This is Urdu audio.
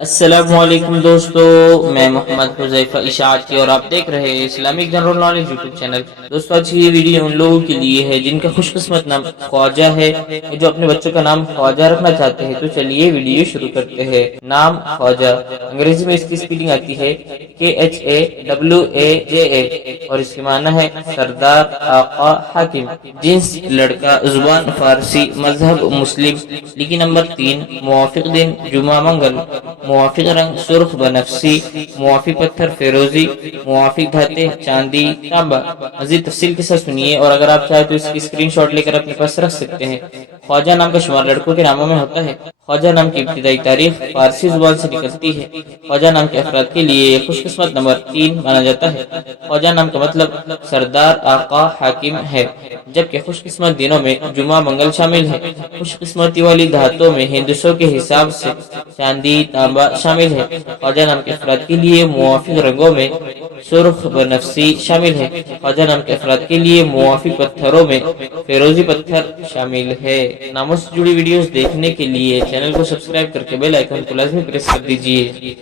السلام علیکم دوستو، میں محمد حذیفہ اشاعتی اور آپ دیکھ رہے ہیں Islamic general knowledge YouTube channel. دوستو آج کی یہ ویڈیو ان لوگوں کے لیے ہے جن کا خوش قسمت نام خواجہ ہے، جو اپنے بچوں کا نام خواجہ رکھنا چاہتے ہیں۔ تو چلیے ویڈیو شروع کرتے ہیں۔ نام خواجہ، انگریزی میں اس کی سپیلنگ آتی ہے KHAWAJA اور اس کے معنی ہے سردار، آقا، حاکم۔ جنس لڑکا، زبان فارسی، مذہب مسلم۔ لکی نمبر 3، موافق دن جمعہ منگل، موافق رنگ سرخ بنفسی، موافق پتھر فیروزی، موافق دھاتیں چاندی تانبا۔ مزید تفصیل کے ساتھ سنیے، اور اگر آپ چاہیں تو اس کی اسکرین شاٹ لے کر اپنے پاس رکھ سکتے ہیں۔ خواجہ نام کا شمار لڑکوں کے ناموں میں ہوتا ہے۔ خواجہ نام کی ابتدائی تاریخ فارسی زبان سے نکلتی ہے۔ خواجہ نام کے افراد کے لیے یہ خوش قسمت نمبر 3 مانا جاتا ہے۔ خواجہ نام کا مطلب سردار، آقا، حاکم ہے، جبکہ خوش قسمت دنوں میں جمعہ منگل شامل ہے۔ خوش قسمتی والی دھاتوں میں ہندسوں کے حساب سے چاندی تانبا شامل ہے۔ خواجہ نام کے افراد کے لیے موافق رنگوں میں سرخ بنفسی شامل ہے۔ خواجہ نام کے افراد کے لیے موافق پتھروں میں فیروزی پتھر شامل ہے۔ ناموں سے جڑی ویڈیوز دیکھنے کے لیے چینل کو سبسکرائب کر کے بیل آئیکن کو لازمی پریس کر دیجیے۔